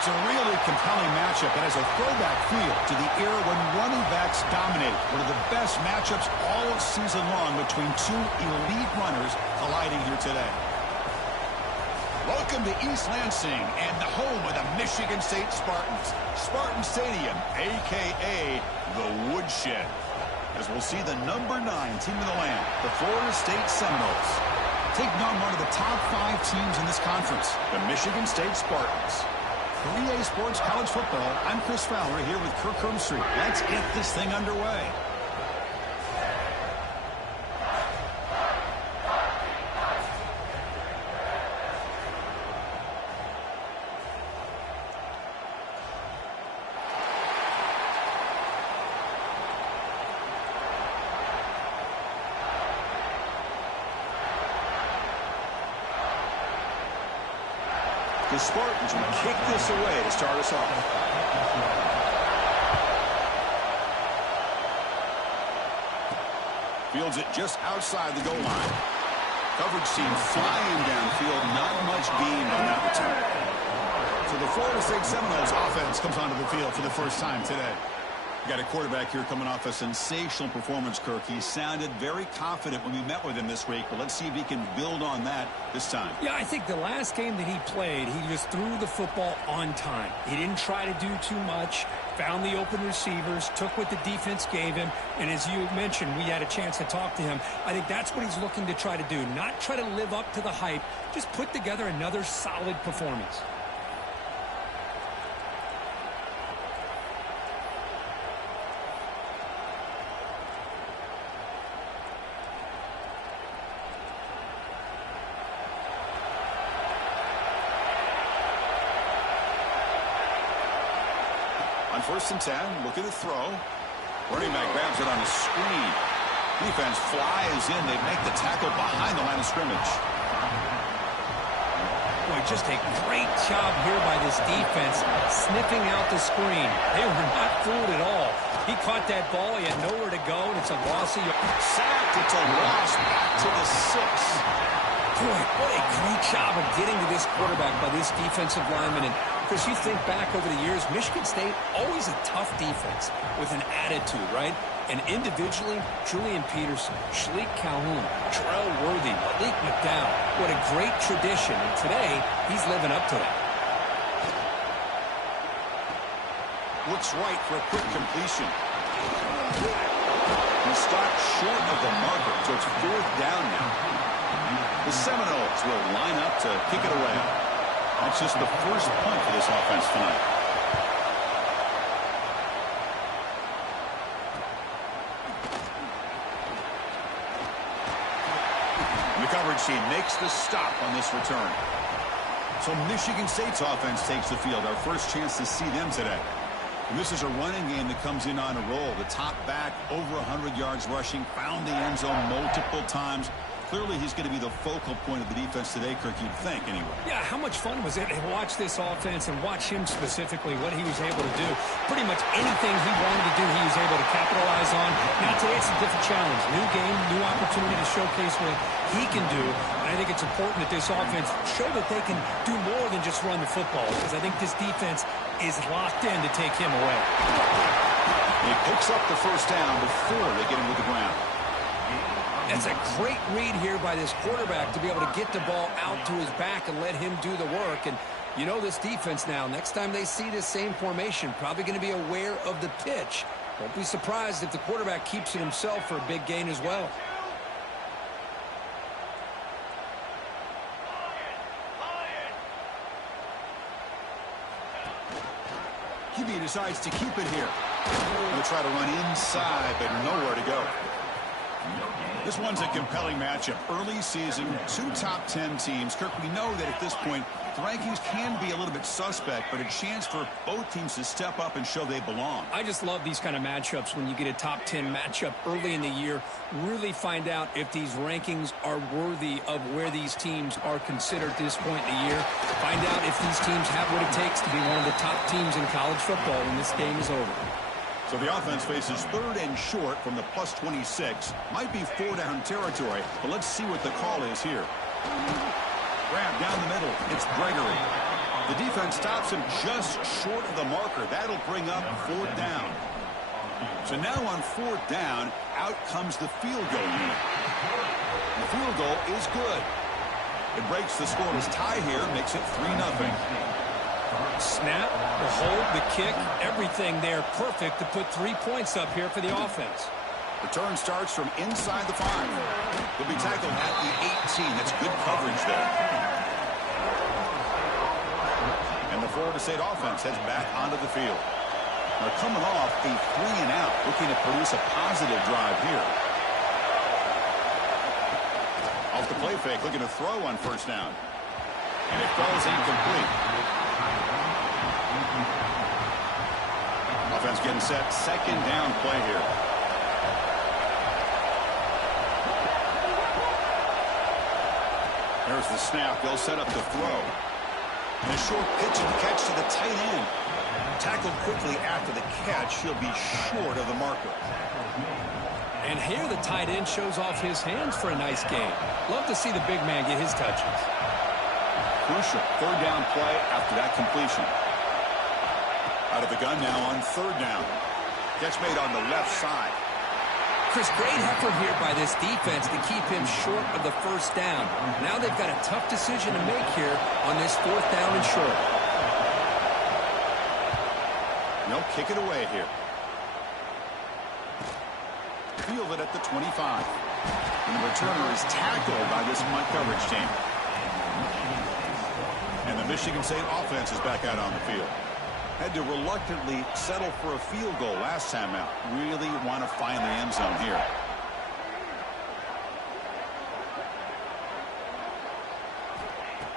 It's a really compelling matchup that has a throwback feel to the era when running backs dominated. One of the best matchups all season long between two elite runners colliding here today. Welcome to East Lansing and the home of the Michigan State Spartans. Spartan Stadium, a.k.a. the Woodshed. As we'll see the number 9 team in the land, the Florida State Seminoles, taking on one of the top 5 teams in this conference, the Michigan State Spartans. 3A Sports College Football, I'm Chris Fowler here with Kirk Hermstreet. Let's get this thing underway. The Spartans will kick this away to start us off. Fields it just outside the goal line. Coverage team flying downfield, not much gained on that return. So the Florida State Seminoles offense comes onto the field for the first time today. Got a quarterback here coming off a sensational performance, Kirk. He sounded very confident when we met with him this week, but let's see if he can build on that this time. Yeah, I think the last game that he played, he just threw the football on time. He didn't try to do too much, found the open receivers, took what the defense gave him, and as you mentioned, we had a chance to talk to him. I think that's what he's looking to try to do, not try to live up to the hype, just put together another solid performance. On 1st and 10, looking to throw. Running back grabs it on a screen. Defense flies in. They make the tackle behind the line of scrimmage. Boy, just a great job here by this defense, sniffing out the screen. They were not fooled at all. He caught that ball. He had nowhere to go, and it's a loss of yards. Sacked. It's a loss back to the 6. Boy, what a great job of getting to this quarterback by this defensive lineman. And Chris, you think back over the years, Michigan State, always a tough defense with an attitude, right? And individually, Julian Peterson, Shalik Calhoun, Terrell Worthy, Malik McDowell, what a great tradition. And today, he's living up to that. Looks right for a quick completion. He stopped short of the marker, so it's 4th down now. The Seminoles will line up to kick it away. That's just the first punt for this offense tonight. The coverage team makes the stop on this return. So Michigan State's offense takes the field. Our first chance to see them today. And this is a running game that comes in on a roll. The top back, over 100 yards rushing, found the end zone multiple times. Clearly, he's going to be the focal point of the defense today, Kirk, you'd think, anyway. Yeah, how much fun was it to watch this offense and watch him specifically, what he was able to do. Pretty much anything he wanted to do, he was able to capitalize on. Now, today it's a different challenge. New game, new opportunity to showcase what he can do. And I think it's important that this offense show that they can do more than just run the football, because I think this defense is locked in to take him away. He picks up the first down before they get him to the ground. That's a great read here by this quarterback to be able to get the ball out to his back and let him do the work. And you know this defense now, next time they see this same formation, probably going to be aware of the pitch. Won't be surprised if the quarterback keeps it himself for a big gain as well. QB decides to keep it here. He'll try to run inside, but nowhere to go. This one's a compelling matchup. Early season, 2 top 10 teams. Kirk, we know that at this point, the rankings can be a little bit suspect, but a chance for both teams to step up and show they belong. I just love these kind of matchups when you get a top 10 matchup early in the year. Really find out if these rankings are worthy of where these teams are considered at this point in the year. Find out if these teams have what it takes to be one of the top teams in college football when this game is over. So the offense faces 3rd and short from the plus 26. Might be 4-down territory, but let's see what the call is here. Grab down the middle. It's Gregory. The defense stops him just short of the marker. That'll bring up 4th down. So now on 4th down, out comes the field goal unit. The field goal is good. It breaks the scoreless tie here, makes it 3-0. Snap, the hold, the kick, everything there perfect to put 3 points up here for the offense. Return starts from inside the 5. He'll be tackled at the 18. That's good coverage there. And the Florida State offense heads back onto the field. They're coming off a 3-and-out, looking to produce a positive drive here. Off the play fake, looking to throw on 1st down. And it falls incomplete. Offense getting set, 2nd down play here. There's the snap. They'll set up the throw. And a short pitch and catch to the tight end. Tackled quickly after the catch. He'll be short of the marker. And here the tight end shows off his hands for a nice game. Love to see the big man get his touches. Crucial 3rd down play after that completion. Out of the gun now on 3rd down. Catch made on the left side. Chris, great effort here by this defense to keep him short of the 1st down. Now they've got a tough decision to make here on this 4th down and short. They'll kick it away here. Fielded at the 25. And the returner is tackled by this punt coverage team. And the Michigan State offense is back out on the field. Had to reluctantly settle for a field goal last time out. Really want to find the end zone here.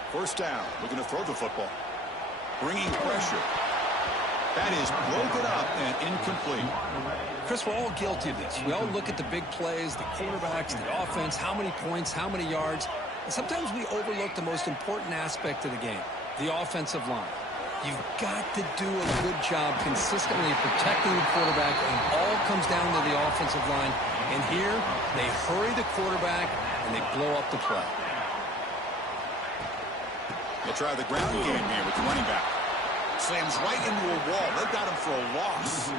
First down, looking to throw the football. Bringing pressure. That is broken up and incomplete. Chris, we're all guilty of this. We all look at the big plays, the quarterbacks, the offense, how many points, how many yards. And sometimes we overlook the most important aspect of the game, the offensive line. You've got to do a good job consistently protecting the quarterback, and all comes down to the offensive line. And here, they hurry the quarterback, and they blow up the play. They'll try the ground game here with the running back. Slams right into a wall. They've got him for a loss.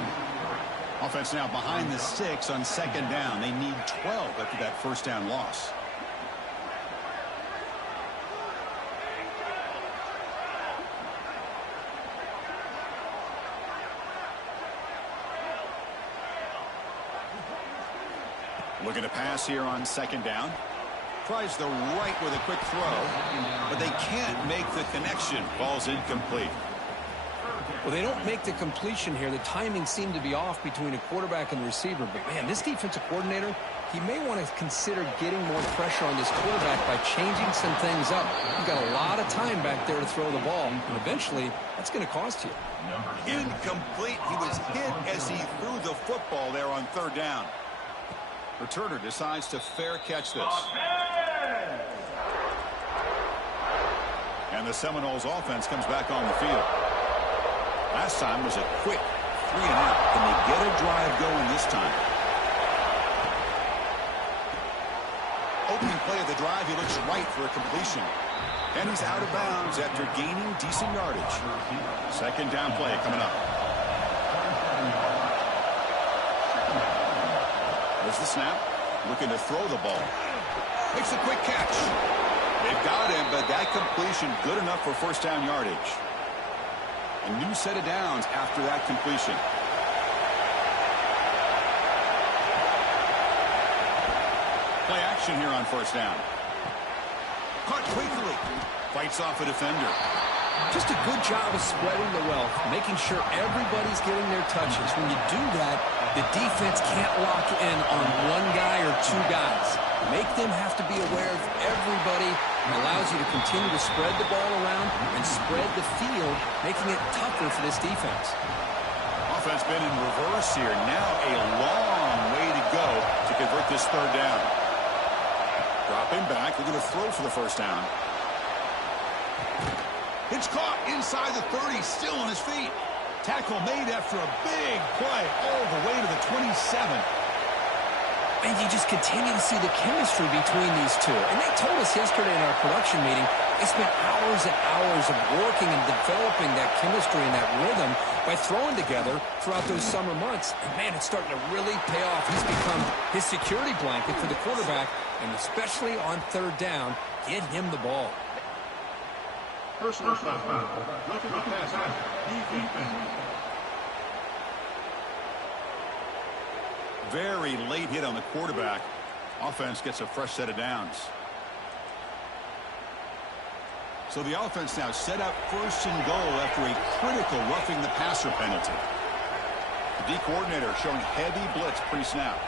Offense now behind the 6 on 2nd down. They need 12 after that 1st down loss. Looking to pass here on 2nd down. Tries the right with a quick throw, but they can't make the connection. Ball's incomplete. Well, they don't make the completion here. The timing seemed to be off between a quarterback and the receiver. But, man, this defensive coordinator, he may want to consider getting more pressure on this quarterback by changing some things up. You've got a lot of time back there to throw the ball, and eventually that's going to cost you. Incomplete. He was hit as he threw the football there on 3rd down. Returner decides to fair catch this. And the Seminoles offense comes back on the field. Last time was a quick 3-and-out. Can they get a drive going this time? Opening play of the drive, he looks right for a completion. And he's out of bounds after gaining decent yardage. 2nd down play coming up. There's the snap. Looking to throw the ball. Makes a quick catch. They've got him, but that completion good enough for 1st down yardage. A new set of downs after that completion. Play action here on 1st down. Caught quickly. Fights off a defender. Just a good job of spreading the wealth, making sure everybody's getting their touches. When you do that, the defense can't lock in on one guy or 2 guys. Make them have to be aware of everybody. It allows you to continue to spread the ball around and spread the field, making it tougher for this defense. Offense been in reverse here. Now a long way to go to convert this 3rd down. Dropping back. They're going to throw for the 1st down. It's caught inside the 30, still on his feet. Tackle made after a big play all the way to the 27. And you just continue to see the chemistry between these two. And they told us yesterday in our production meeting They spent hours and hours of working and developing that chemistry and that rhythm by throwing together throughout those summer months. And, man, it's starting to really pay off. He's become his security blanket for the quarterback, and especially on third down, get him the ball. Personal foul. Roughing the passer. Defense. Very late hit on the quarterback. Offense gets a fresh set of downs. So the offense now set up first and goal after a critical roughing the passer penalty. The D coordinator showing heavy blitz pre-snap.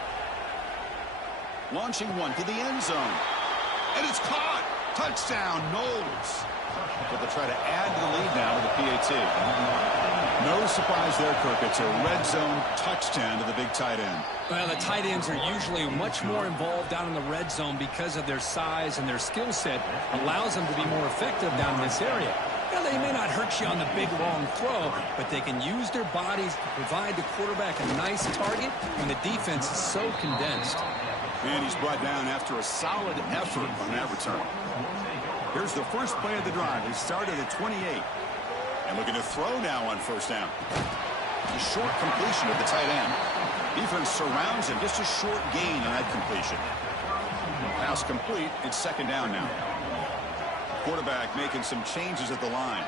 Launching one to the end zone. And it's caught. Touchdown, Knowles. But they'll try to add to the lead now with the PAT. No surprise there, Kirk. It's a red zone touchdown to the big tight end. Well, the tight ends are usually much more involved down in the red zone because of their size and their skill set allows them to be more effective down in this area. Now, they may not hurt you on the big, long throw, but they can use their bodies to provide the quarterback a nice target when the defense is so condensed. And he's brought down after a solid effort on that return. Here's the first play of the drive. He started at 28. And looking to throw now on first down. A short completion of the tight end. Defense surrounds him. Just a short gain on that completion. Pass complete. It's second down now. Quarterback making some changes at the line.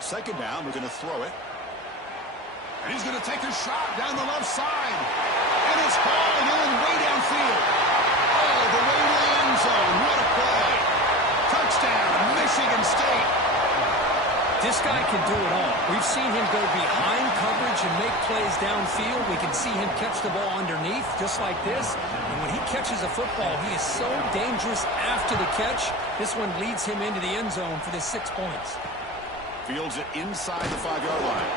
Second down. We're going to throw it. And he's going to take a shot down the left side. And it's called in way downfield. Oh, the way to the end zone. What a play. Touchdown, Michigan State. This guy can do it all. We've seen him go behind coverage and make plays downfield. We can see him catch the ball underneath, just like this. And when he catches a football, he is so dangerous after the catch. This one leads him into the end zone for the 6 points. Fields it inside the 5-yard line.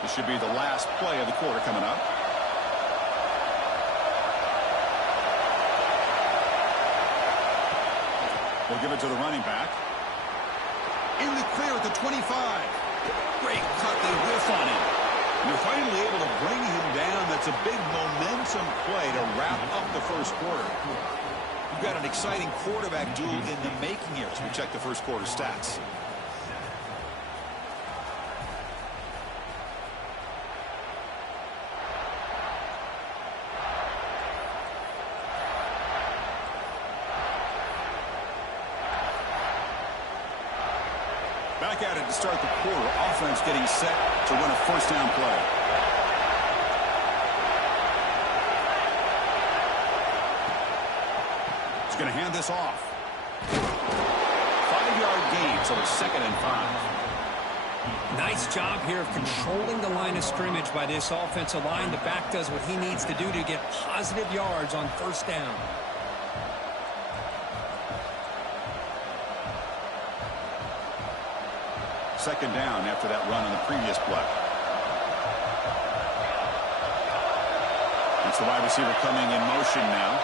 This should be the last play of the quarter coming up. We'll give it to the running back. In the clear at the 25. Great cut. They whiff on him. And they're finally able to bring him down. That's a big momentum play to wrap up the first quarter. You've got an exciting quarterback duel in the making here as we check the first quarter stats. Back at it to start the quarter. Offense getting set to run a first down play. He's going to hand this off. 5-yard gain, so it's 2nd and 5. Nice job here of controlling the line of scrimmage by this offensive line. The back does what he needs to do to get positive yards on first down. Second down after that run on the previous play. It's the wide receiver coming in motion now.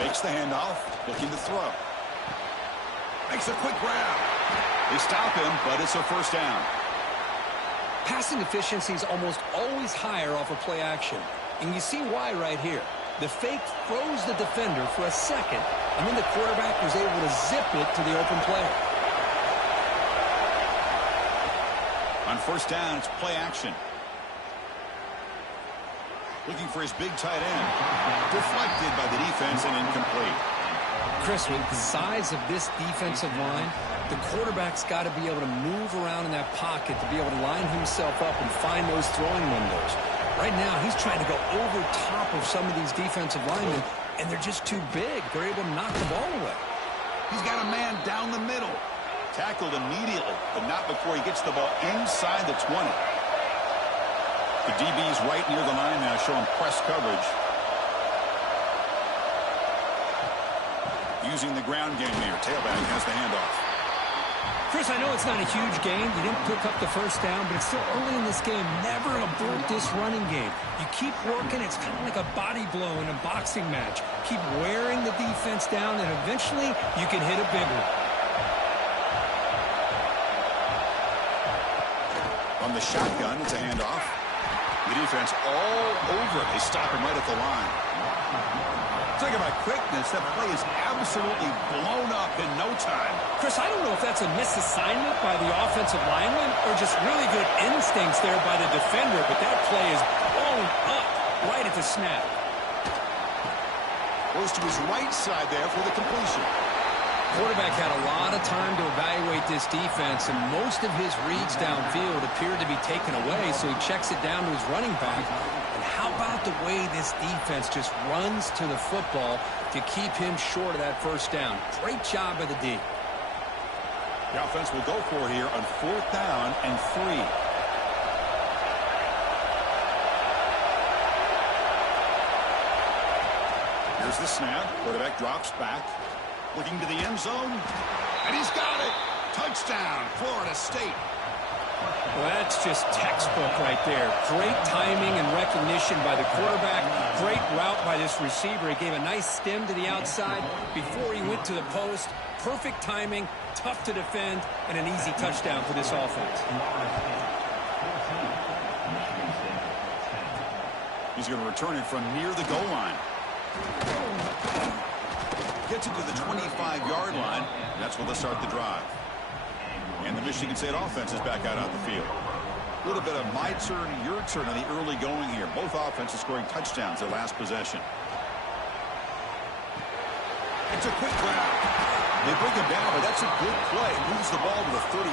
Fakes the handoff, looking to throw. Makes a quick grab. They stop him, but it's a first down. Passing efficiency is almost always higher off of play action. And you see why right here. The fake froze the defender for a second, and then the quarterback was able to zip it to the open player. On first down, it's play action. Looking for his big tight end. Deflected by the defense and incomplete. Chris, with the size of this defensive line, the quarterback's got to be able to move around in that pocket to be able to line himself up and find those throwing windows. Right now, he's trying to go over top of some of these defensive linemen, and they're just too big. They're able to knock the ball away. He's got a man down the middle. Tackled immediately, but not before he gets the ball inside the 20. The DB's right near the line now, showing press coverage. Using the ground game here. Tailback has the handoff. Chris, I know it's not a huge gain. You didn't pick up the first down, but it's still early in this game. Never abort this running game. You keep working. It's kind of like a body blow in a boxing match. Keep wearing the defense down, and eventually you can hit a big one. On the shotgun, it's a handoff. The defense all over it. They stop him right at the line. Talk about quickness. That play is absolutely blown up in no time. Chris, I don't know if that's a misassignment by the offensive lineman or just really good instincts there by the defender, but that play is blown up right at the snap. Goes to his right side there for the completion. Quarterback had a lot of time to evaluate this defense, and most of his reads downfield appeared to be taken away, so he checks it down to his running back. And how about the way this defense just runs to the football to keep him short of that first down? Great job by the D. The offense will go for it here on 4th down and 3. Here's the snap. Quarterback drops back. Looking to the end zone. And he's got it. Touchdown, Florida State. Well, that's just textbook right there. Great timing and recognition by the quarterback. Great route by this receiver. He gave a nice stem to the outside before he went to the post. Perfect timing, tough to defend, and an easy touchdown for this offense. He's going to return it from near the goal line. Gets it to the 25-yard line. That's where they'll start the drive. And the Michigan State offense is back out on the field. A little bit of my turn, your turn on the early going here. Both offenses scoring touchdowns their last possession. It's a quick grab. They bring him down, but that's a good play. Moves the ball to the 39.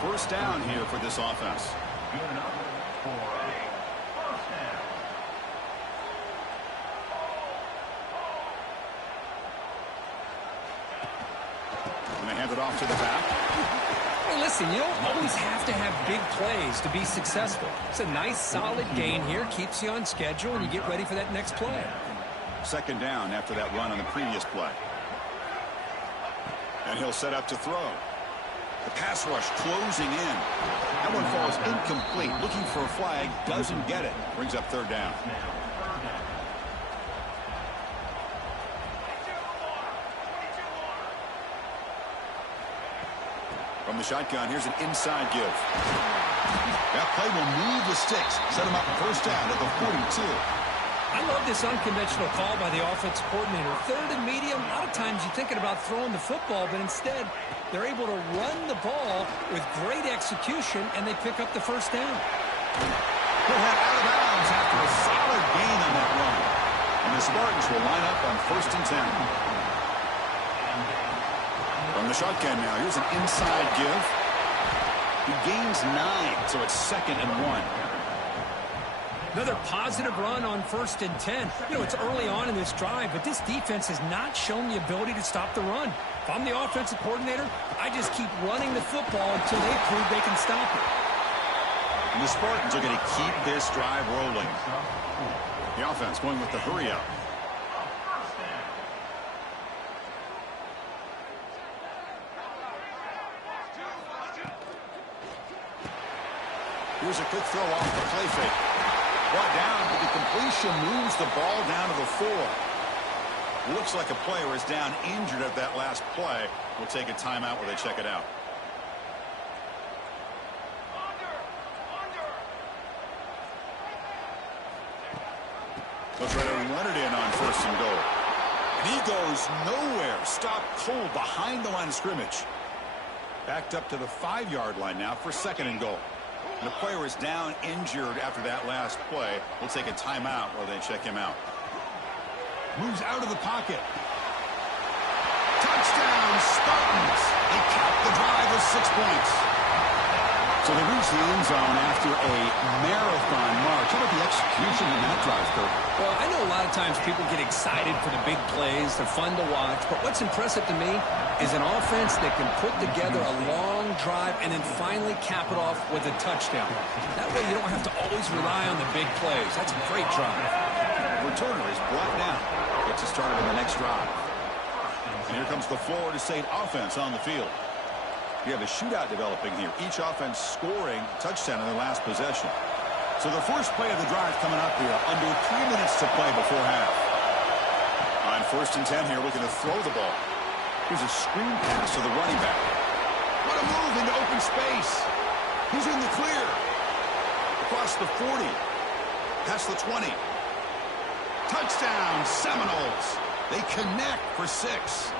First down here for this offense. Good enough for a first down. And they hand it off to the back. Hey, listen, you don't always have to have big plays to be successful. It's a nice, solid gain here. Keeps you on schedule, and you get ready for that next play. Second down after that run on the previous play. And he'll set up to throw. The pass rush closing in. That one falls incomplete. Looking for a flag. Doesn't get it. Brings up third down. From the shotgun, here's an inside give. That play will move the sticks. Set him up first down at the 42. I love this unconventional call by the offensive coordinator. Third and medium, a lot of times you're thinking about throwing the football, but instead they're able to run the ball with great execution, and they pick up the first down. He'll have out of bounds after a solid gain on that run. And the Spartans will line up on 1st and 10. From the shotgun now, here's an inside give. He gains 9, so it's 2nd and 1. Another positive run on 1st and 10. You know, it's early on in this drive, but this defense has not shown the ability to stop the run. If I'm the offensive coordinator, I just keep running the football until they prove they can stop it. And the Spartans are going to keep this drive rolling. The offense going with the hurry up. Here's a quick throw off the play fake. Brought down, but the completion moves the ball down to the 4. Looks like a player is down injured at that last play. We'll take a timeout where they check it out. They'll try to run it in on 1st and goal. And he goes nowhere. Stopped cold behind the line of scrimmage. Backed up to the 5-yard line now for 2nd and goal. And the player is down injured after that last play. We'll take a timeout while they check him out. Moves out of the pocket. Touchdown, Spartans. They cap the drive with 6 points. So they reach the end zone after a marathon march. How about the execution in that drive, Kurt? Well, I know a lot of times people get excited for the big plays. They're fun to watch. But what's impressive to me is an offense that can put together a long drive and then finally cap it off with a touchdown. That way you don't have to always rely on the big plays. That's a great drive. Returner is brought down. Gets us started on the next drive. And here comes the Florida State offense on the field. You have a shootout developing here. Each offense scoring a touchdown in their last possession. So the first play of the drive coming up here. Under 3 minutes to play before half. On 1st and 10 here, looking to throw the ball. Here's a screen pass to the running back. What a move into open space. He's in the clear. Across the 40. Past the 20. Touchdown, Seminoles. They connect for 6.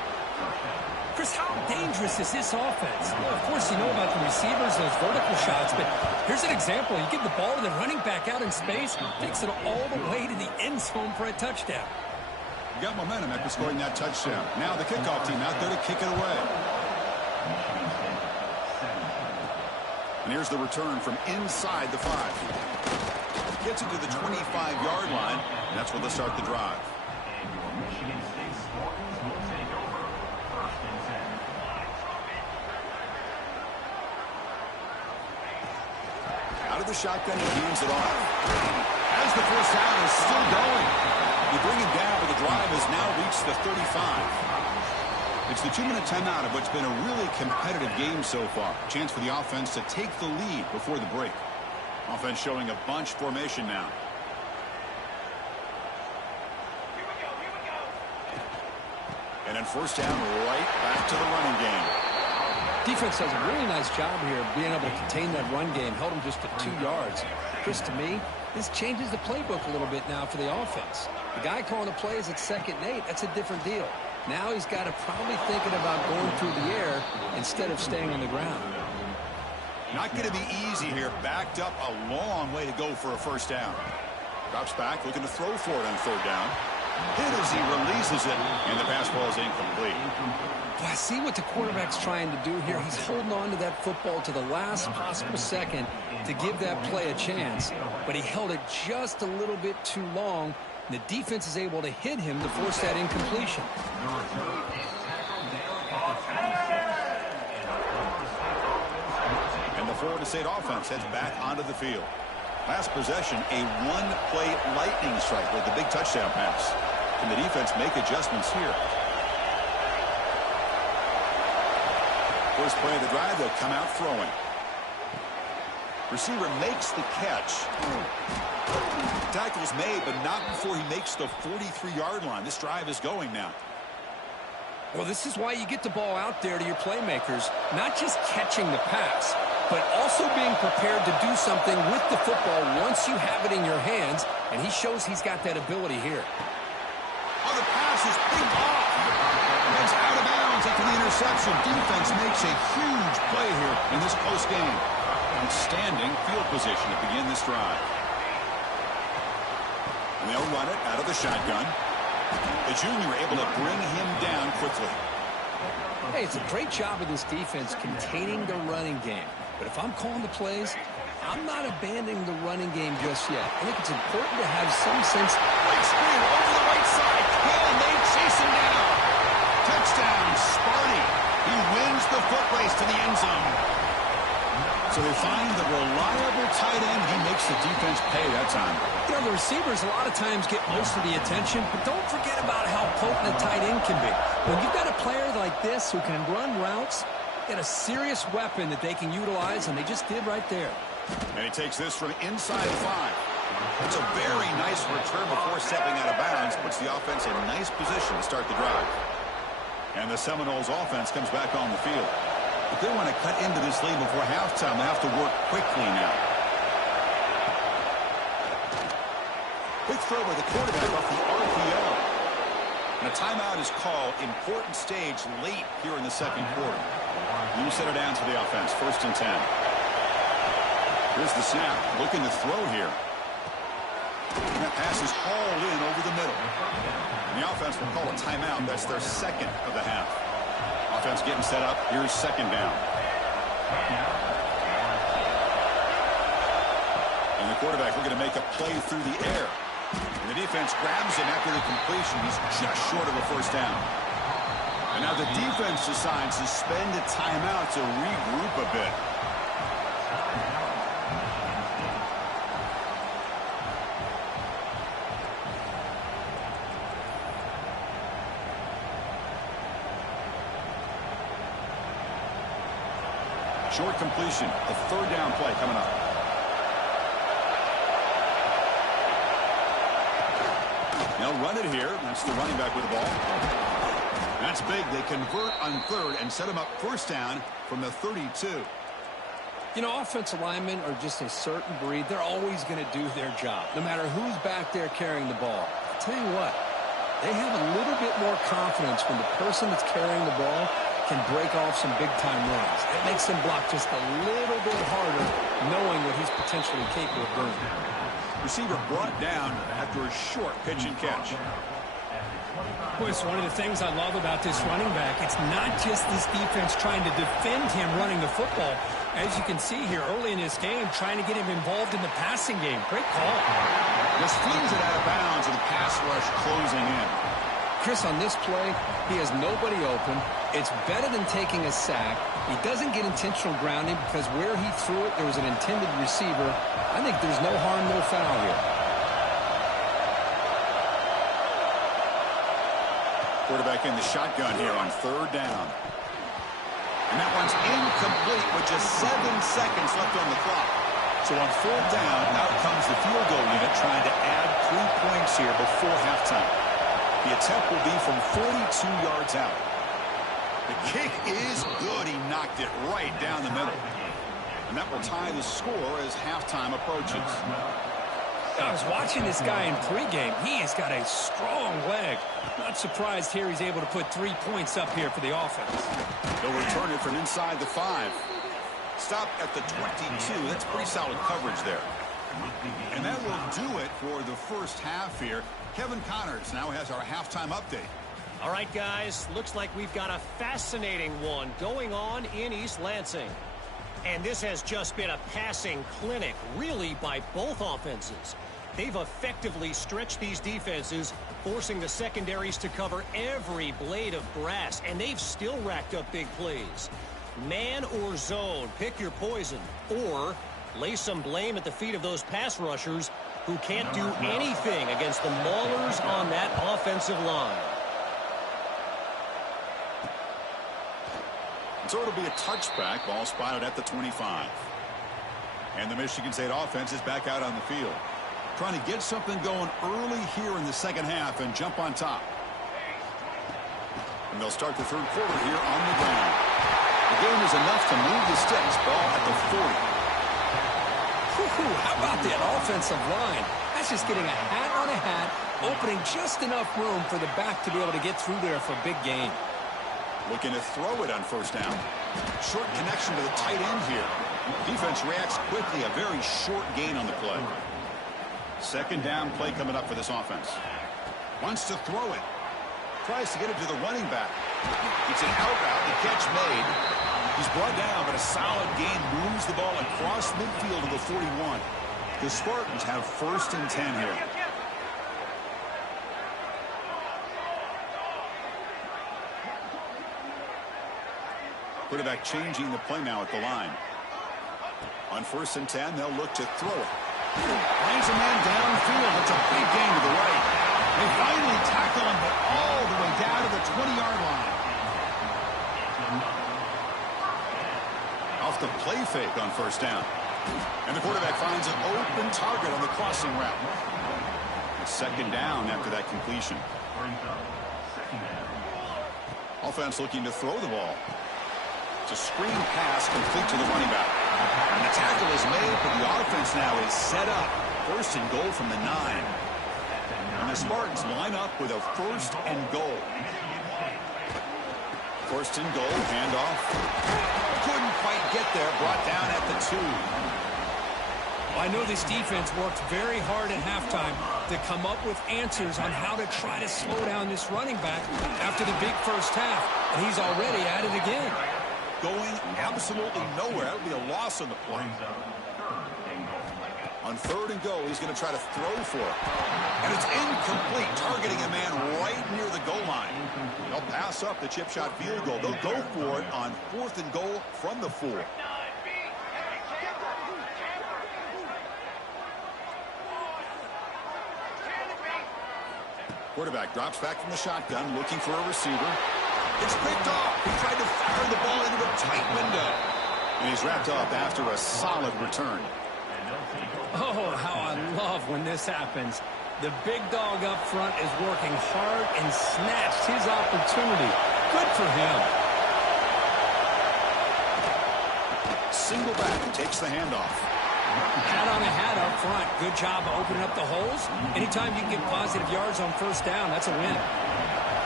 Chris, how dangerous is this offense? Well, of course, you know about the receivers, those vertical shots, but here's an example. You give the ball to the running back out in space, takes it all the way to the end zone for a touchdown. You got momentum after scoring that touchdown. Now the kickoff team out there to kick it away. And here's the return from inside the 5. Gets it to the 25-yard line, and that's where they'll start the drive. Out of the shotgun, he hands it off. As the first down is still going. You bring him down, but the drive has now reached the 35. It's the 2-minute timeout of what's been a really competitive game so far. Chance for the offense to take the lead before the break. Offense showing a bunch formation now. And then first down, right back to the running game. Defense does a really nice job here of being able to contain that run game. Held him just at 2 yards. Chris, to me, this changes the playbook a little bit now for the offense. The guy calling the plays at 2nd and 8, that's a different deal. Now he's got to probably thinking about going through the air instead of staying on the ground. Not going to be easy here. Backed up a long way to go for a first down. Drops back, looking to throw for it on 3rd down. Hit as he releases it, and the pass ball is incomplete. Well, I see what the quarterback's trying to do here. He's holding on to that football to the last possible second to give that play a chance, but he held it just a little bit too long, and the defense is able to hit him to force that incompletion. And the Florida State offense heads back onto the field. Last possession, a one-play lightning strike with the big touchdown pass. Can the defense make adjustments here? First play of the drive, they'll come out throwing. Receiver makes the catch. Tackle's made, but not before he makes the 43-yard line. This drive is going now. Well, this is why you get the ball out there to your playmakers, not just catching the pass, but also being prepared to do something with the football once you have it in your hands, and he shows he's got that ability here. Oh, the pass is picked off. It's out of bounds after the interception. Defense makes a huge play here in this close game. Outstanding field position to begin this drive. And they'll run it out of the shotgun. The junior able to bring him down quickly. Hey, it's a great job of this defense containing the running game. But if I'm calling the plays, I'm not abandoning the running game just yet. I think it's important to have some sense. Right screen over the right side. Hill, and they chase him down. Touchdown, Sparty. He wins the foot race to the end zone. So they find the reliable tight end. He makes the defense pay that time. You know, the receivers a lot of times get most of the attention, but don't forget about how potent a tight end can be. When you've got a player like this who can run routes, get a serious weapon that they can utilize, and they just did right there. And he takes this from inside 5. It's a very nice return before stepping out of bounds. Puts the offense in nice position to start the drive. And the Seminoles offense comes back on the field. If they want to cut into this lead before halftime, they have to work quickly now. Quick throw by the quarterback off the RPO. And a timeout is called. Important stage late here in the 2nd quarter. You set it down to the offense. 1st and 10. Here's the snap. Looking to throw here. And that pass is hauled in over the middle. And the offense will call a timeout. That's their 2nd of the half. Offense getting set up. Here's 2nd down. And the quarterback looking to make a play through the air. And the defense grabs him after the completion. He's just short of a first down. And now the defense decides to spend a timeout to regroup a bit. Short completion. A third down play coming up. They'll run it here. That's the running back with the ball. That's big. They convert on third and set them up first down from the 32. You know, offensive linemen are just a certain breed. They're always going to do their job, no matter who's back there carrying the ball. I'll tell you what, they have a little bit more confidence when the person that's carrying the ball can break off some big-time runs. It makes them block just a little bit harder, knowing what he's potentially capable of doing. Receiver brought down after a short pitch and catch. Boy, it's one of the things I love about this running back. It's not just this defense trying to defend him running the football. As you can see here early in this game, trying to get him involved in the passing game. Great call. Just flings it out of bounds and the pass rush closing in. Chris, on this play, he has nobody open. It's better than taking a sack. He doesn't get intentional grounding because where he threw it, there was an intended receiver. I think there's no harm, no foul here. Quarterback in the shotgun here on third down. And that one's incomplete with just 7 seconds left on the clock. So on fourth down, out comes the field goal unit trying to add 3 points here before halftime. The attempt will be from 42 yards out. The kick is good. He knocked it right down the middle. And that will tie the score as halftime approaches. I was watching this guy in pregame. He has got a strong leg. Not surprised here he's able to put 3 points up here for the offense. They'll return it from inside the 5. Stop at the 22. That's pretty solid coverage there. And that will do it for the first half here. Kevin Connors now has our halftime update. All right, guys, looks like we've got a fascinating one going on in East Lansing. And this has just been a passing clinic, really, by both offenses. They've effectively stretched these defenses, forcing the secondaries to cover every blade of grass, and they've still racked up big plays. Man or zone, pick your poison, or lay some blame at the feet of those pass rushers who can't do anything against the maulers on that offensive line. So it'll be a touchback. Ball spotted at the 25. And the Michigan State offense is back out on the field, trying to get something going early here in the second half and jump on top. And they'll start the third quarter here on the ground. The game is enough to move the sticks. Ball at the 40. How about that offensive line? That's just getting a hat on a hat, opening just enough room for the back to be able to get through there for a big gain. Looking to throw it on first down. Short connection to the tight end here. Defense reacts quickly. A very short gain on the play. Second down play coming up for this offense. Wants to throw it. Tries to get it to the running back. It's an out route. The catch made. He's brought down, but a solid gain moves the ball across midfield to the 41. The Spartans have first and 10 here. Quarterback changing the play now at the line. On first and 10, they'll look to throw it. Finds a man downfield. It's a big gain to the right. They finally tackle him, but all the way down to the 20-yard line. Off the play fake on first down. And the quarterback finds an open target on the crossing route. It's second down after that completion. Offense looking to throw the ball. It's a screen pass complete to the running back. And the tackle is made, but the offense now is set up. First and goal from the 9. And the Spartans line up with a first and goal. First and goal, handoff. Couldn't quite get there, brought down at the 2. Well, I know this defense worked very hard at halftime to come up with answers on how to try to slow down this running back after the big first half. And he's already at it again. Going absolutely nowhere. That would be a loss on the play. On third and goal, he's going to try to throw for it. And it's incomplete, targeting a man right near the goal line. They'll pass up the chip shot field goal. They'll go for it on fourth and goal from the 4. Quarterback drops back from the shotgun, looking for a receiver. It's picked off. He tried to fire the ball into a tight window. And he's wrapped up after a solid return. Oh, how I love when this happens. The big dog up front is working hard and snatched his opportunity. Good for him. Single back takes the handoff. Hat on a hat up front. Good job of opening up the holes. Anytime you can get positive yards on first down, that's a win.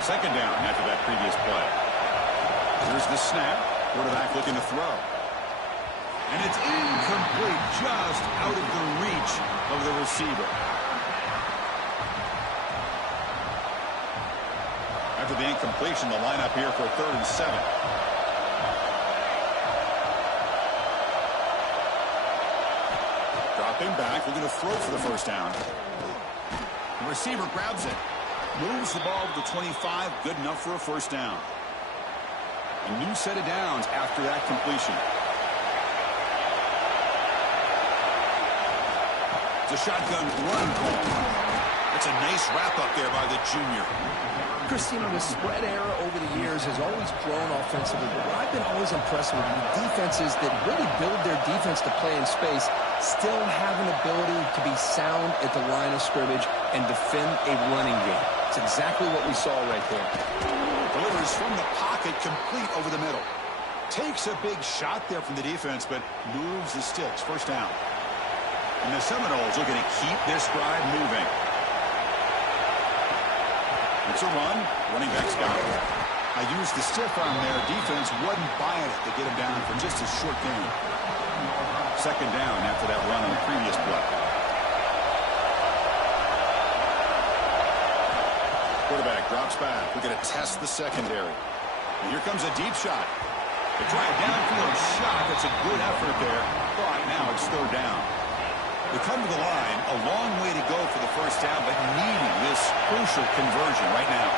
Second down after that previous play. Here's the snap. Quarterback looking to throw. And it's incomplete, just out of the reach of the receiver. After the incompletion, the lineup here for 3rd and 7. Dropping back, looking to throw for the first down. The receiver grabs it. Moves the ball to the 25, good enough for a first down. A new set of downs after that completion. It's a shotgun run call. It's a nice wrap-up there by the junior. Christina, the spread era over the years has always grown offensively, but what I've been always impressed with the defenses that really build their defense to play in space still have an ability to be sound at the line of scrimmage and defend a running game. It's exactly what we saw right there. Delivers from the pocket, complete over the middle. Takes a big shot there from the defense, but moves the sticks. First down. And the Seminoles looking to keep this drive moving. It's a run. Running back's got it. I used the stiff arm there. Defense wasn't buying it to get him down for just a short gain. Second down after that run on the previous play. Quarterback drops back. We're going to test the secondary. And here comes a deep shot. A drive downfield shot. That's a good effort there. But now it's 3rd down. They come to the line, a long way to go for the first down, but needing this crucial conversion right now.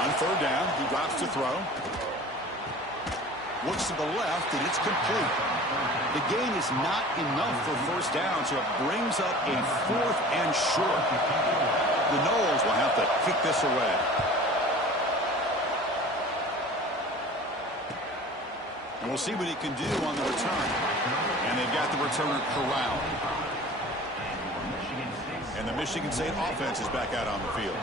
On 3rd down, he drops to throw. Looks to the left, and it's complete. The gain is not enough for first down, so it brings up a 4th and short. The Noles will have to kick this away. And we'll see what he can do on the return. And they've got the returner corralled. And the Michigan State offense is back out on the field.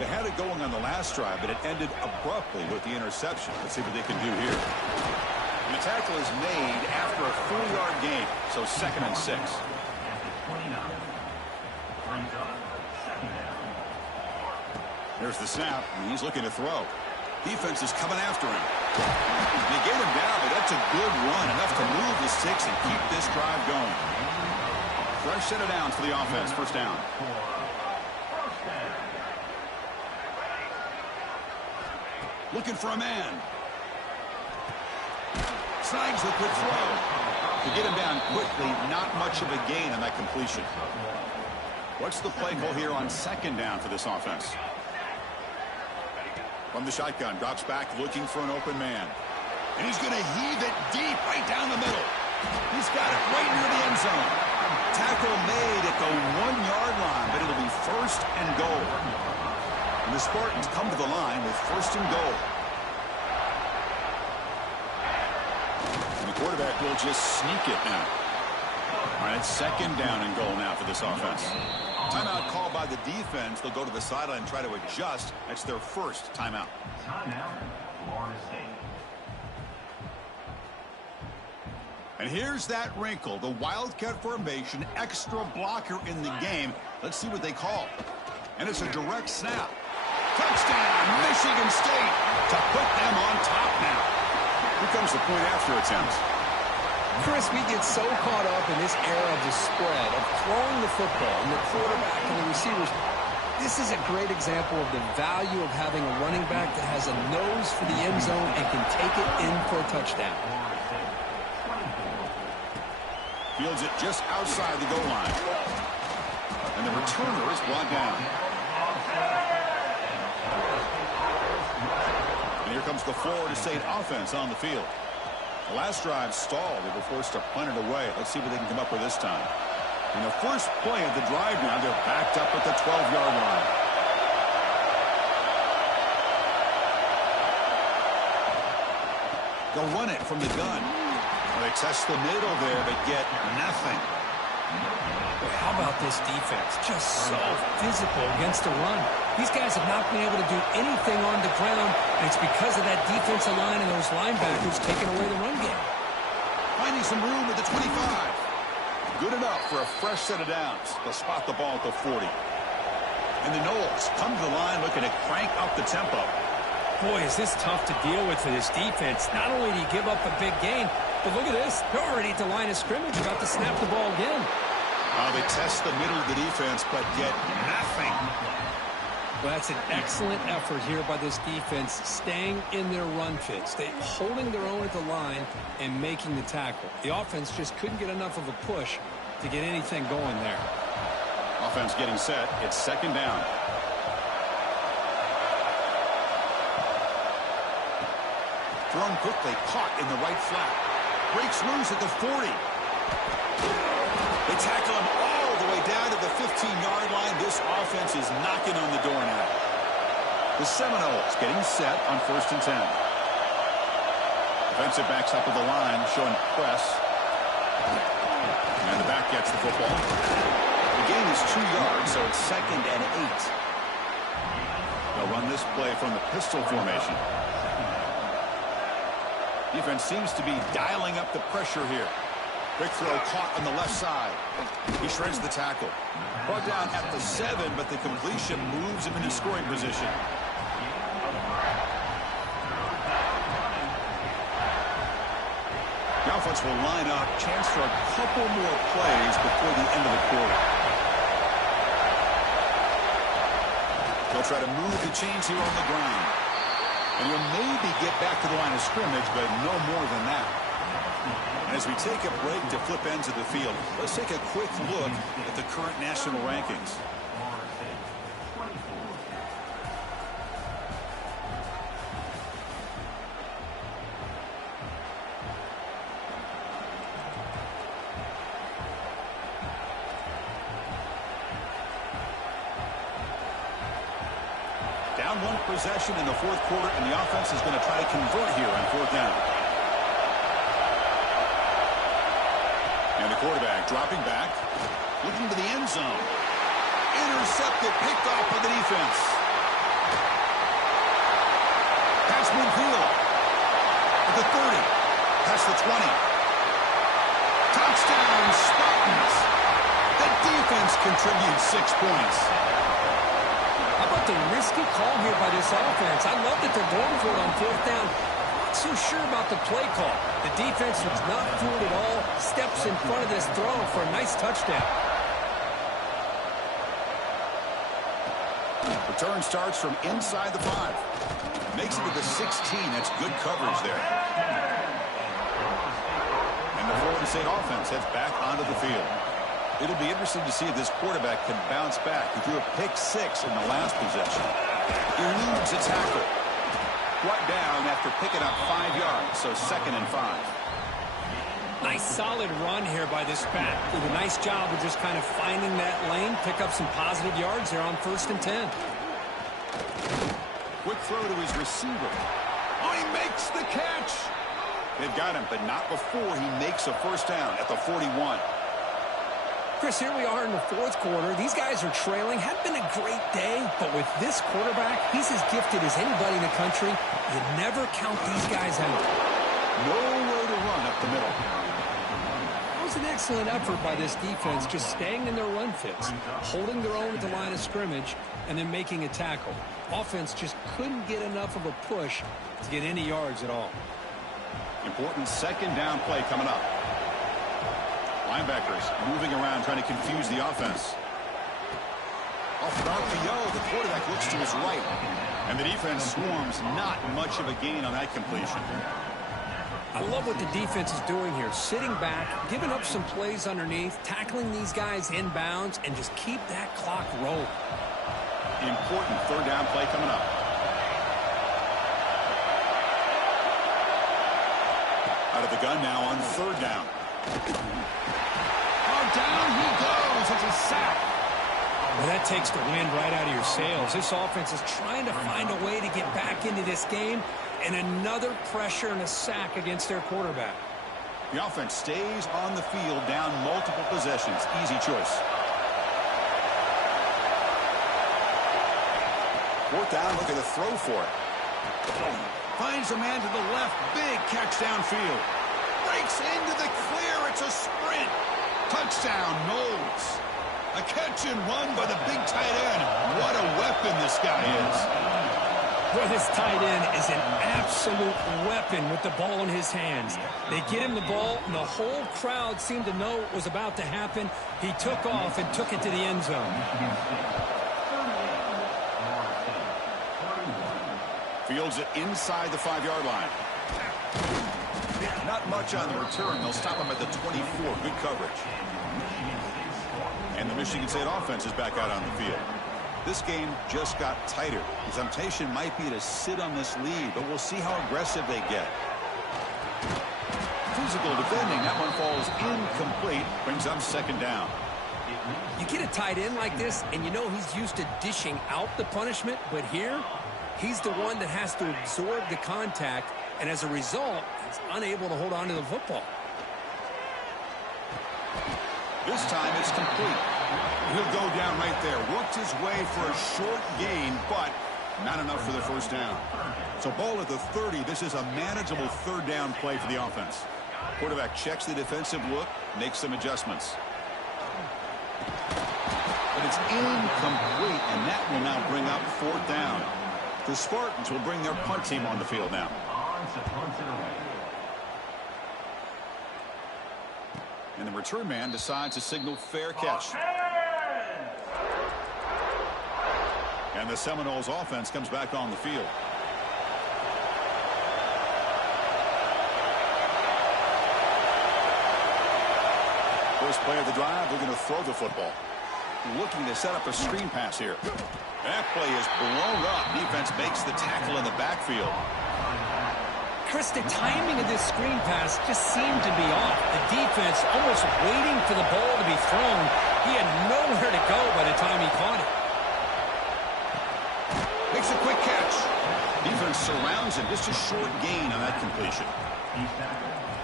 They had it going on the last drive, but it ended abruptly with the interception. Let's see what they can do here. And the tackle is made after a 4-yard gain, so 2nd and 6. There's the snap, and he's looking to throw. Defense is coming after him. They get him down, but that's a good run, enough to move the sticks and keep this drive going. Fresh set of downs for the offense, first down. Looking for a man. Snags the quick throw. To get him down quickly, not much of a gain on that completion. What's the play call here on 2nd down for this offense? From the shotgun, drops back, looking for an open man. And he's going to heave it deep right down the middle. He's got it right near the end zone. Tackle made at the 1-yard line, but it'll be 1st and goal. And the Spartans come to the line with 1st and goal. And the quarterback will just sneak it now. All right, it's 2nd down and goal now for this offense. Timeout called by the defense. They'll go to the sideline and try to adjust. That's their first timeout. And here's that wrinkle. The Wildcat formation, extra blocker in the game. Let's see what they call. And it's a direct snap. Touchdown, Michigan State, to put them on top now. Here comes the point after attempt. Chris, we get so caught up in this era of the spread, of throwing the football, and the quarterback and the receivers. This is a great example of the value of having a running back that has a nose for the end zone and can take it in for a touchdown. Fields it just outside the goal line. And the returner is brought down. And here comes the Florida State offense on the field. The last drive stalled. They were forced to punt it away. Let's see what they can come up with this time. In the first play of the drive now, they're backed up at the 12-yard line. They'll run it from the gun. They test the middle there, but get nothing. Boy, how about this defense? Just so physical against the run. These guys have not been able to do anything on the ground, and it's because of that defensive line and those linebackers taking away the run game. Finding some room at the 25. Good enough for a fresh set of downs. They'll spot the ball at the 40. And the Knowles come to the line looking to crank up the tempo. Boy, is this tough to deal with for this defense. Not only do you give up a big gain, but look at this. They're already at the line of scrimmage, about to snap the ball again. They test the middle of the defense, but get nothing. Well, that's an excellent effort here by this defense, staying in their run fits. They're holding their own at the line and making the tackle. The offense just couldn't get enough of a push to get anything going there. Offense getting set. It's second down. Thrown quickly, caught in the right flat. Breaks loose at the 40. They tackle him all the way down to the 15-yard line. This offense is knocking on the door now. The Seminoles getting set on 1st and 10. Defensive backs up at the line, showing press. And the back gets the football. The gain is 2 yards, so it's 2nd and 8. They'll run this play from the pistol formation. Defense seems to be dialing up the pressure here. Quick throw caught on the left side. He shreds the tackle. Brought down at the 7, but the completion moves him into scoring position. The offense will line up. Chance for a couple more plays before the end of the quarter. They'll try to move the chains here on the ground. And he'll maybe get back to the line of scrimmage, but no more than that. And as we take a break to flip ends of the field, let's take a quick look at the current national rankings. Down one possession in the 4th quarter, and the offense is going to try to convert here on 4th down. And the quarterback dropping back, looking to the end zone. Intercepted, picked off by the defense. Past midfield. At the 30. Past the 20. Touchdown, Spartans. The defense contributes 6 points. How about the risky call here by this offense? I love that they're going for it on 4th down. Not so sure about the play call. The defense was not fooled at all. Steps in front of this throw for a nice touchdown. Return starts from inside the 5. Makes it to the 16. That's good coverage there. And the Florida State offense heads back onto the field. It'll be interesting to see if this quarterback can bounce back. He threw a pick 6 in the last possession. Eludes a tackle. Brought down after picking up 5 yards, so 2nd and 5. Nice solid run here by this back. Did a nice job of just kind of finding that lane, pick up some positive yards there on 1st and 10. Quick throw to his receiver. Oh, he makes the catch. They've got him, but not before he makes a 1st down at the 41. Chris, here we are in the 4th quarter. These guys are trailing. Had been a great day, but with this quarterback, he's as gifted as anybody in the country. You never count these guys out. Nowhere to run up the middle. That was an excellent effort by this defense, just staying in their run fits, holding their own at the line of scrimmage, and then making a tackle. Offense just couldn't get enough of a push to get any yards at all. Important 2nd down play coming up. Linebackers moving around, trying to confuse the offense. Off the RPO, the quarterback looks to his right. And the defense swarms, not much of a gain on that completion. I love what the defense is doing here. Sitting back, giving up some plays underneath, tackling these guys inbounds, and just keep that clock rolling. Important 3rd down play coming up. Out of the gun now on 3rd down. Oh, down he goes. It's a sack. Well, that takes the wind right out of your sails. This offense is trying to find a way to get back into this game, and another pressure and a sack against their quarterback. The offense stays on the field down multiple possessions. Easy choice. Fourth down, look at the throw for it. Finds a man to the left. Big catch downfield. Breaks into the clear. It's a sprint. Touchdown, Knowles. A catch and run by the big tight end. What a weapon this guy is. Well, this tight end is an absolute weapon with the ball in his hands. They get him the ball, and the whole crowd seemed to know what was about to happen. He took off and took it to the end zone. Fields it inside the 5-yard line. Not much on the return. They'll stop him at the 24. Good coverage. And the Michigan State offense is back out on the field. This game just got tighter. The temptation might be to sit on this lead, but we'll see how aggressive they get. Physical defending. That one falls incomplete. Brings up second down. You get a tight end like this, and you know he's used to dishing out the punishment, but here, he's the one that has to absorb the contact, and as a result, he's unable to hold on to the football. This time it's complete. He'll go down right there. Worked his way for a short gain, but not enough for the first down. So ball at the 30. This is a manageable third down play for the offense. Quarterback checks the defensive look, makes some adjustments. But it's incomplete, and that will now bring up fourth down. The Spartans will bring their punt team on the field now. And the return man decides to signal fair catch. And the Seminoles offense comes back on the field. First play of the drive, they're going to throw the football. Looking to set up a screen pass here. That play is blown up. Defense makes the tackle in the backfield. Chris, the timing of this screen pass just seemed to be off. The defense almost waiting for the ball to be thrown. He had nowhere to go by the time he caught it. Makes a quick catch. Defense surrounds him. Just a short gain on that completion.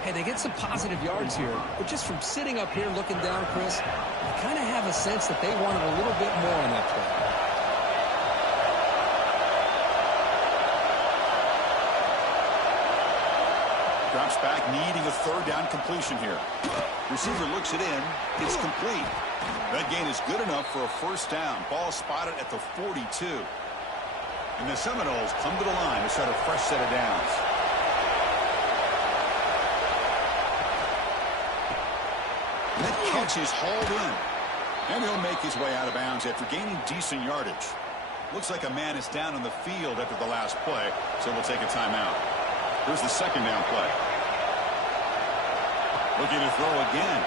Hey, they get some positive yards here, but just from sitting up here looking down, Chris, I kind of have a sense that they wanted a little bit more on that play. Drops back, needing a third down completion here. Receiver looks it in. It's complete. That gain is good enough for a first down. Ball spotted at the 42. And the Seminoles come to the line to start a fresh set of downs. And that catch is hauled in. And he'll make his way out of bounds after gaining decent yardage. Looks like a man is down on the field after the last play, so we'll take a timeout. Here's the second down play. Looking to throw again.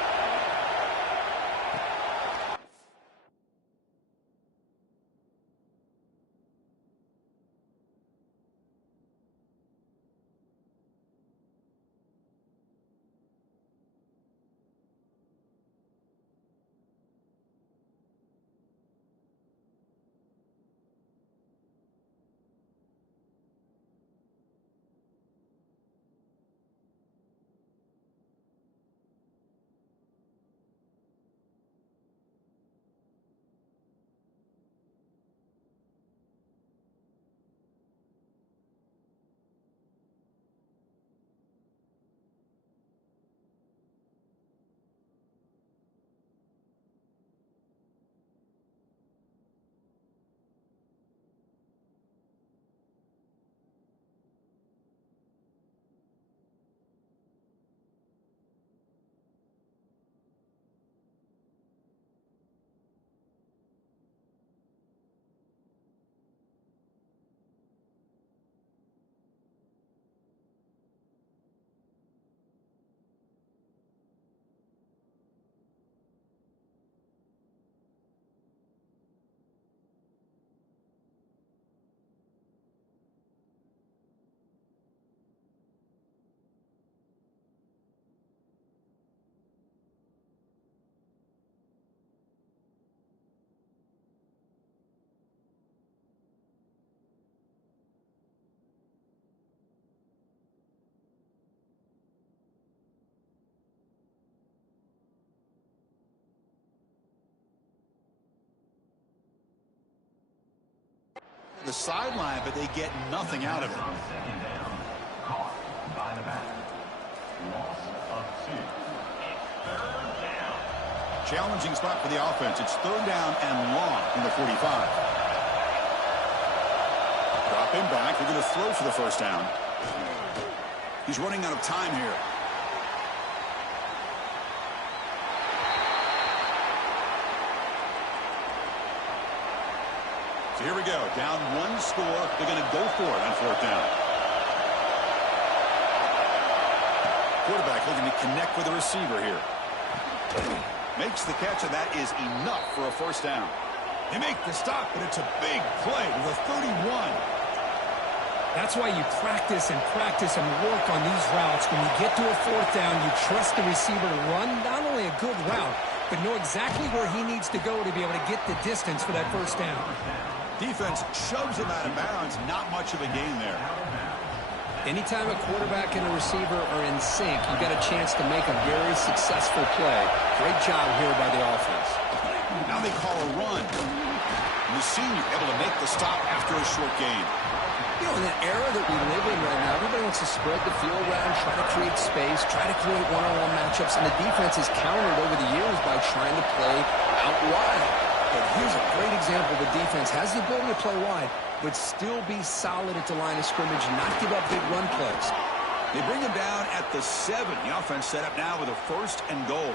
sideline, but they get nothing out of it. Challenging spot for the offense. It's third down and long from the 45. Drop him back. They're going to throw for the first down. He's running out of time here. So here we go. Down one score. They're going to go for it on fourth down. Quarterback looking to connect with the receiver here. Makes the catch, and that is enough for a first down. They make the stop, but it's a big play to the 31. That's why you practice and work on these routes. When you get to a fourth down, you trust the receiver to run not only a good route, but know exactly where he needs to go to be able to get the distance for that first down. Defense shoves him out of bounds. Not much of a gain there. Anytime a quarterback and a receiver are in sync, you got a chance to make a very successful play. Great job here by the offense. Now they call a run. And the senior able to make the stop after a short gain. You know, in that era that we live in right now, everybody wants to spread the field around, try to create space, try to create one-on-one matchups, and the defense has countered over the years by trying to play out wide. But here's a great example. The defense has the ability to play wide, but still be solid at the line of scrimmage and not give up big run plays. They bring him down at the 7. The offense set up now with a first and goal.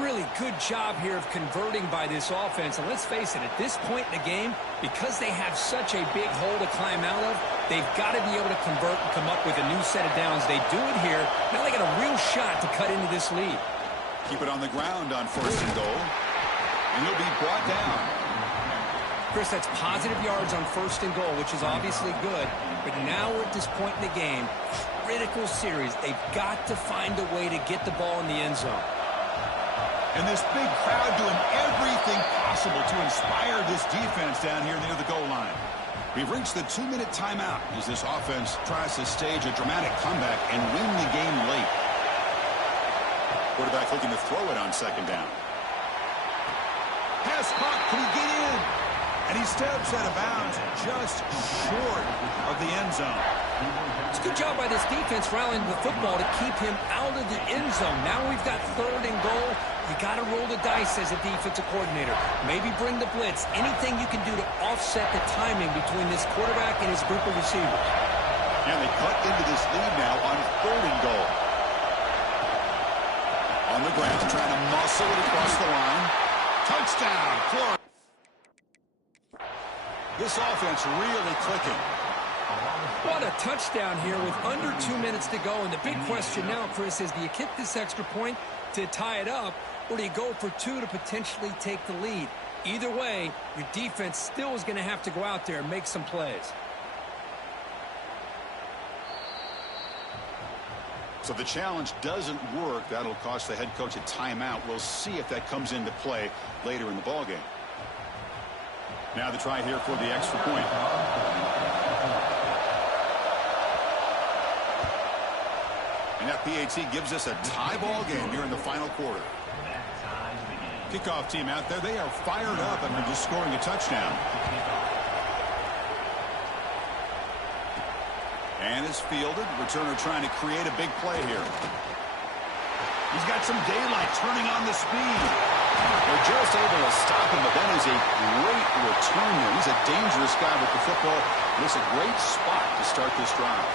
Really good job here of converting by this offense. And let's face it, at this point in the game, because they have such a big hole to climb out of, they've got to be able to convert and come up with a new set of downs. They do it here. Now they got a real shot to cut into this lead. Keep it on the ground on first and goal. And he'll be brought down. Chris, that's positive yards on first and goal, which is obviously good. But now we're at this point in the game, critical series. They've got to find a way to get the ball in the end zone. And this big crowd doing everything possible to inspire this defense down here near the goal line. We've reached the 2-minute timeout as this offense tries to stage a dramatic comeback and win the game late. Quarterback looking to throw it on second down. Pass caught. Can he get in? And he steps out of bounds just short of the end zone. It's a good job by this defense rallying the football to keep him out of the end zone. Now we've got third and goal. You got to roll the dice as a defensive coordinator. Maybe bring the blitz. Anything you can do to offset the timing between this quarterback and his group of receivers. And they cut into this lead now on third and goal. On the ground, trying to muscle it across the line. Touchdown, Florida. This offense really clicking. What a touchdown here with under 2 minutes to go. And the big question now, Chris, is do you kick this extra point to tie it up, or do you go for 2 to potentially take the lead? Either way, your defense still is going to have to go out there and make some plays. So the challenge doesn't work. That'll cost the head coach a timeout. We'll see if that comes into play later in the ballgame. Now the try here for the extra point. And that PAT gives us a tie ball game here in the final quarter. Kickoff team out there. They are fired up after just scoring a touchdown. And is fielded. Returner trying to create a big play here. He's got some daylight turning on the speed. They're just able to stop him, but that is a great return there. He's a dangerous guy with the football. And it's a great spot to start this drive.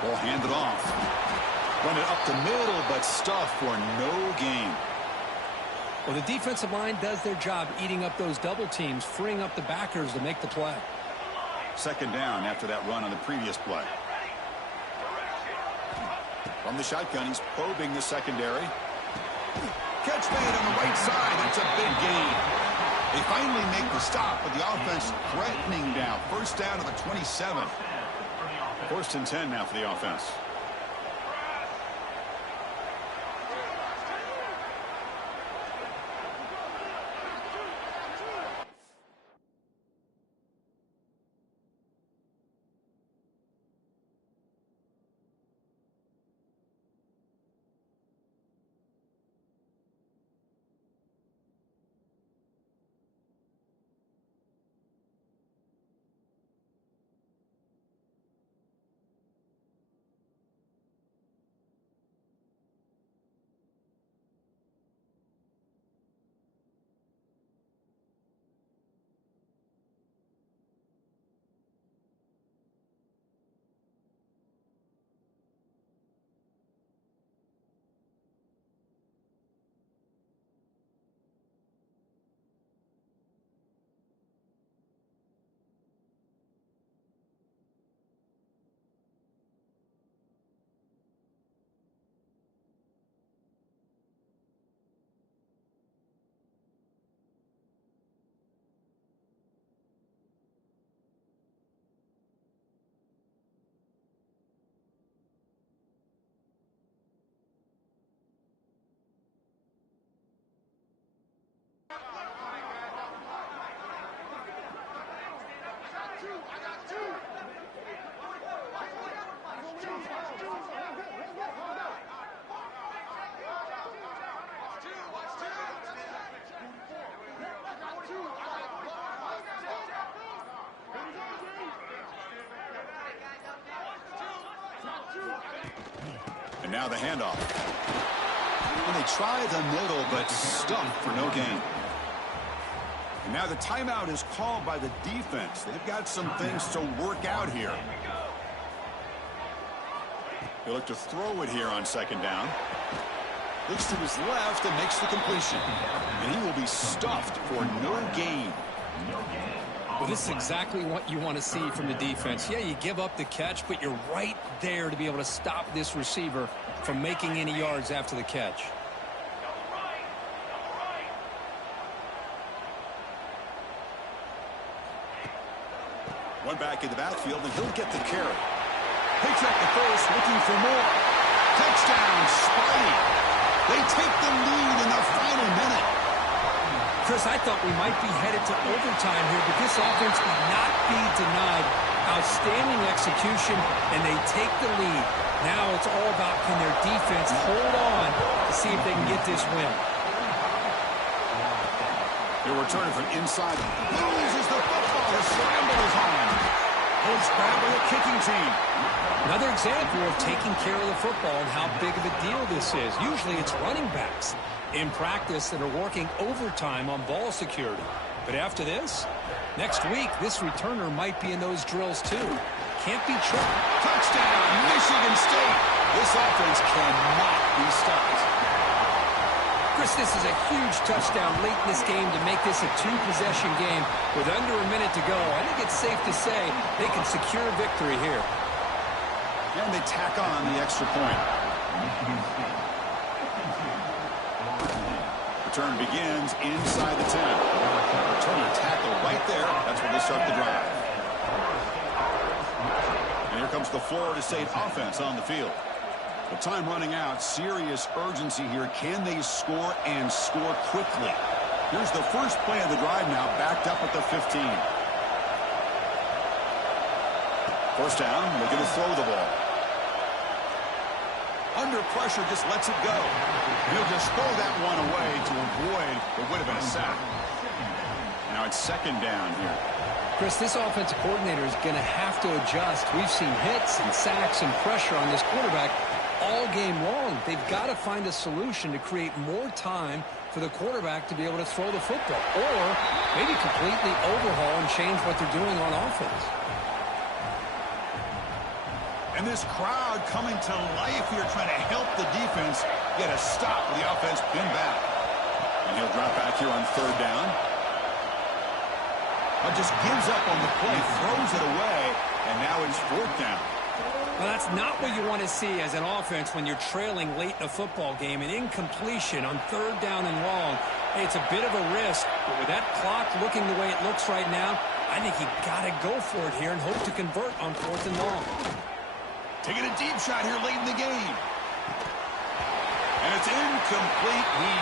Ball handed off. Run it up the middle, but stuffed for no gain. Well, the defensive line does their job eating up those double teams, freeing up the backers to make the play. Second down after that run on the previous play. From the shotgun, he's probing the secondary. Catch made on the right side. That's a big gain. They finally make the stop, but the offense threatening now. First down to the 27. First and 10 now for the offense. And now the handoff. And they try the middle, but stuffed for no gain. And now the timeout is called by the defense. They've got some things to work out here. He'll look to throw it here on second down. Looks to his left and makes the completion. And he will be stuffed for no gain. Well, this is exactly what you want to see from the defense. Yeah, you give up the catch, but you're right there to be able to stop this receiver from making any yards after the catch. One back in the backfield, and he'll get the carry. Picks up the first, looking for more. Touchdown, Sparty. They take the lead in the final minute. Chris, I thought we might be headed to overtime here, but this offense would not be denied. Outstanding execution, and they take the lead. Now it's all about can their defense hold on to see if they can get this win. They're returning from inside. Loses the football. The scramble is on. It's grabbed by the kicking team. Another example of taking care of the football and how big of a deal this is. Usually it's running backs in practice that are working overtime on ball security. But after this, next week, this returner might be in those drills too. Can't be tricked. Touchdown, Michigan State. This offense cannot be stopped. Chris, this is a huge touchdown late in this game to make this a two-possession game with under a minute to go. I think it's safe to say they can secure victory here. And they tack on the extra point. Return begins inside the 10. Returner tackle right there. That's where they start the drive. And here comes the Florida State offense on the field. With time running out, serious urgency here. Can they score and score quickly? Here's the first play of the drive now, backed up at the 15. First down, looking to throw the ball. Under pressure, just lets it go. He'll just throw that one away to avoid what would have been a sack. Now it's second down here. Chris, this offensive coordinator is going to have to adjust. We've seen hits and sacks and pressure on this quarterback all game long. They've got to find a solution to create more time for the quarterback to be able to throw the football, or maybe completely overhaul and change what they're doing on offense. And this crowd coming to life here, trying to help the defense get a stop with the offense pinned back. And he'll drop back here on third down. But just gives up on the play, throws it away, and now it's fourth down. Well, that's not what you want to see as an offense when you're trailing late in a football game. An incompletion on third down and long. Hey, it's a bit of a risk, but with that clock looking the way it looks right now, I think you got to go for it here and hope to convert on fourth and long. Taking a deep shot here late in the game. And it's incomplete. He